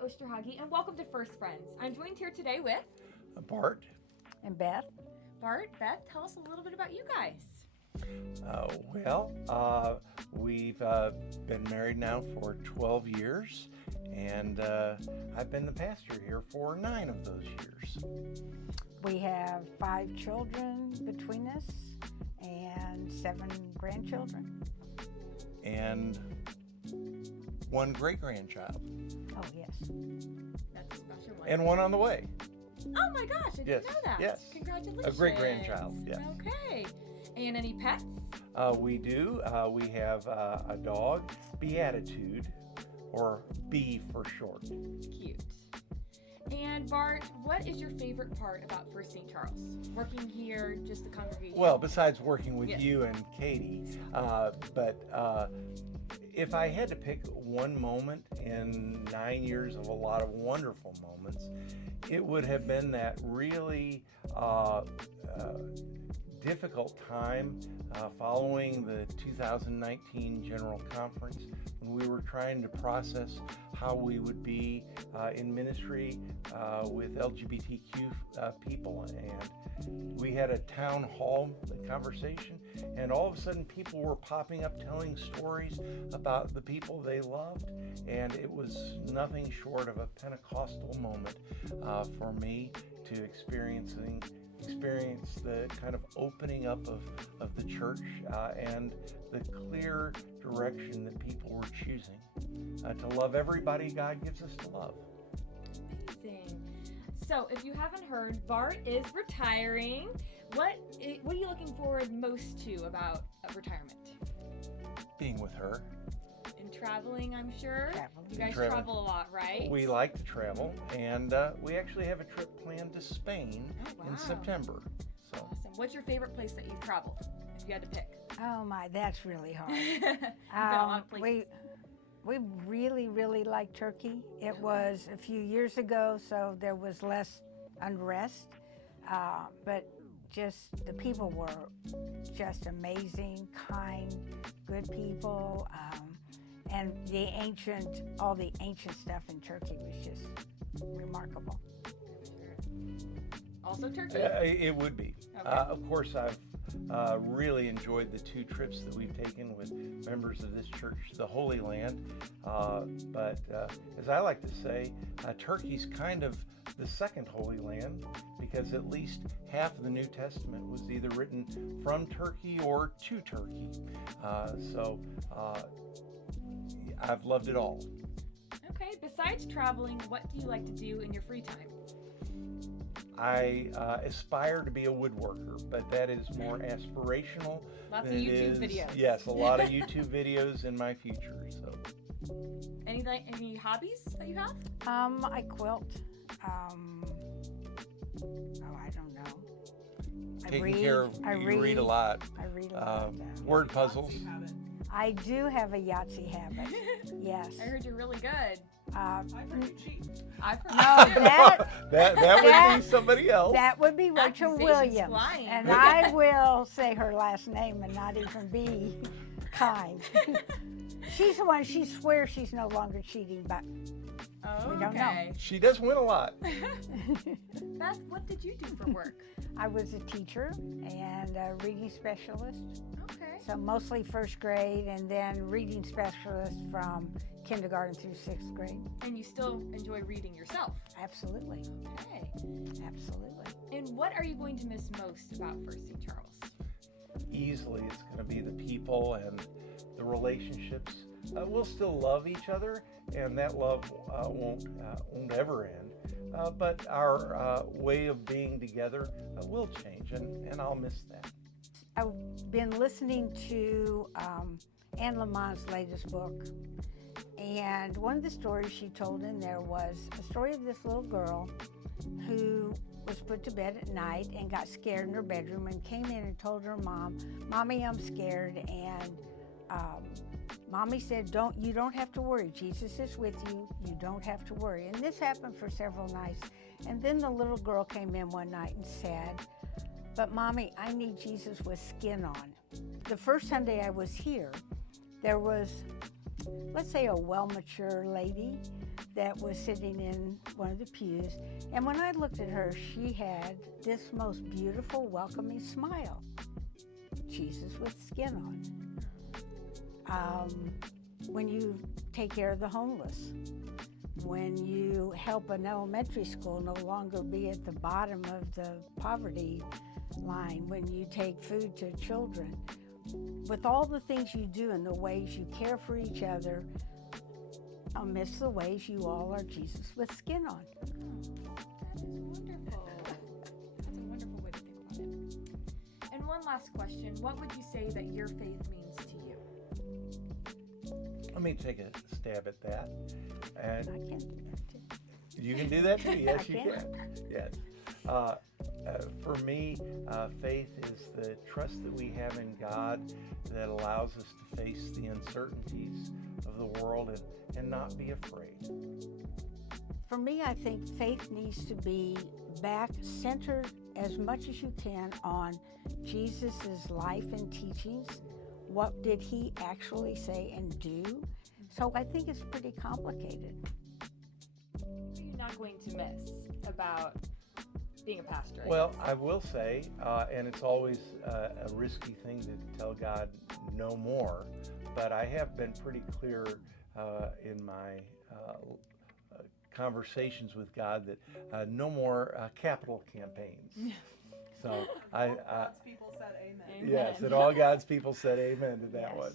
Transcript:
Maria Osterhage, and welcome to First Friends. I'm joined here today with Bart. And Beth? Bart. Beth, tell us a little bit about you guys. We've been married now for 12 years, and I've been the pastor here for 9 of those years. We have 5 children between us and 7 grandchildren. And 1 great-grandchild. Oh, yes. That's a special one. And 1 on the way. Oh my gosh, I didn't know that. Yes. Congratulations. A great-grandchild, yes. Okay. And any pets? We do. We have a dog, Beatitude, or B for short. Cute. And Bart, what is your favorite part about First St. Charles? Working here, just the congregation? Well, besides working with Yes. you and Katie, if I had to pick one moment in 9 years of a lot of wonderful moments, it would have been that really difficult time following the 2019 General Conference, when we were trying to process how we would be in ministry with LGBTQ people. And we had a town hall conversation, and all of a sudden people were popping up telling stories about the people they loved, and it was nothing short of a Pentecostal moment for me to experience the kind of opening up of the church and the clear direction that people were choosing to love everybody God gives us to love. Amazing. So, if you haven't heard, Bart is retiring. What are you looking forward most to about retirement? Being with her. And traveling, I'm sure. Traveling. You guys Traveling. travel a lot, right? We like to travel, and we actually have a trip planned to Spain in wow. September. So Awesome. What's your favorite place that you've traveled, if you had to pick? Oh my, that's really hard. You've been a lot of places. We really, really like Turkey. It was a few years ago, so there was less unrest, but just the people were just amazing, kind, good people, and all the ancient stuff in Turkey was just remarkable. Also Turkey? it would be. Okay. Of course, I've really enjoyed the 2 trips that we've taken with members of this church to the Holy Land. But as I like to say, Turkey's kind of the second Holy Land, because at least half of the New Testament was either written from Turkey or to Turkey. So I've loved it all. Okay, besides traveling, what do you like to do in your free time? I aspire to be a woodworker, but that is more aspirational. Lots of than it YouTube is- videos. Yes, a lot of YouTube videos in my future. So Any hobbies that you have? I quilt. I don't know. I read read a lot. I read a lot. Word puzzles. I do have a Yahtzee habit. Yes. I heard you're really good. I've I've heard No, you too. that would be somebody else. That would be Rachel Accusations Williams. flying. And I will say her last name and not even be kind. She's the one, she swears she's no longer cheating, but Oh, We don't know. okay. She does win a lot. Beth, what did you do for work? I was a teacher and a reading specialist. Okay. So mostly 1st grade and then reading specialist from kindergarten through 6th grade. And you still enjoy reading yourself? Absolutely. Okay. Absolutely. And what are you going to miss most about First St. Charles? Easily, it's going to be the people and the relationships. We'll still love each other, and that love won't ever end. But our way of being together will change, and I'll miss that. I've been listening to Anne Lamont's latest book, and one of the stories she told in there was a story of this little girl who was put to bed at night and got scared in her bedroom and came in and told her mom, "Mommy, I'm scared," and Mommy said, you don't have to worry. Jesus is with you. You don't have to worry. And this happened for several nights. And then the little girl came in one night and said, "But Mommy, I need Jesus with skin on." The first Sunday I was here, there was let's say, a well-mature lady that was sitting in one of the pews. And when I looked at her, she had this most beautiful, welcoming smile. Jesus with skin on. When you take care of the homeless, when you help an elementary school no longer be at the bottom of the poverty line, when you take food to children, with all the things you do and the ways you care for each other, I'll miss the ways you all are Jesus with skin on. That is wonderful. That's a wonderful way to think about it. And one last question. What would you say that your faith means to you? Let me take a stab at that. And I can do that too. you can do that too. Yes, I you can. can. Yes. For me, faith is the trust that we have in God that allows us to face the uncertainties of the world and not be afraid. For me, I think faith needs to be back centered as much as you can on Jesus's life and teachings. What did he actually say and do? So I think it's pretty complicated. What are you not going to miss about being a pastor? Well, I will say, and it's always a risky thing to tell God no more, but I have been pretty clear in my conversations with God that no more capital campaigns. So God's people said amen. yes, and all God's people said amen to that Yes. one.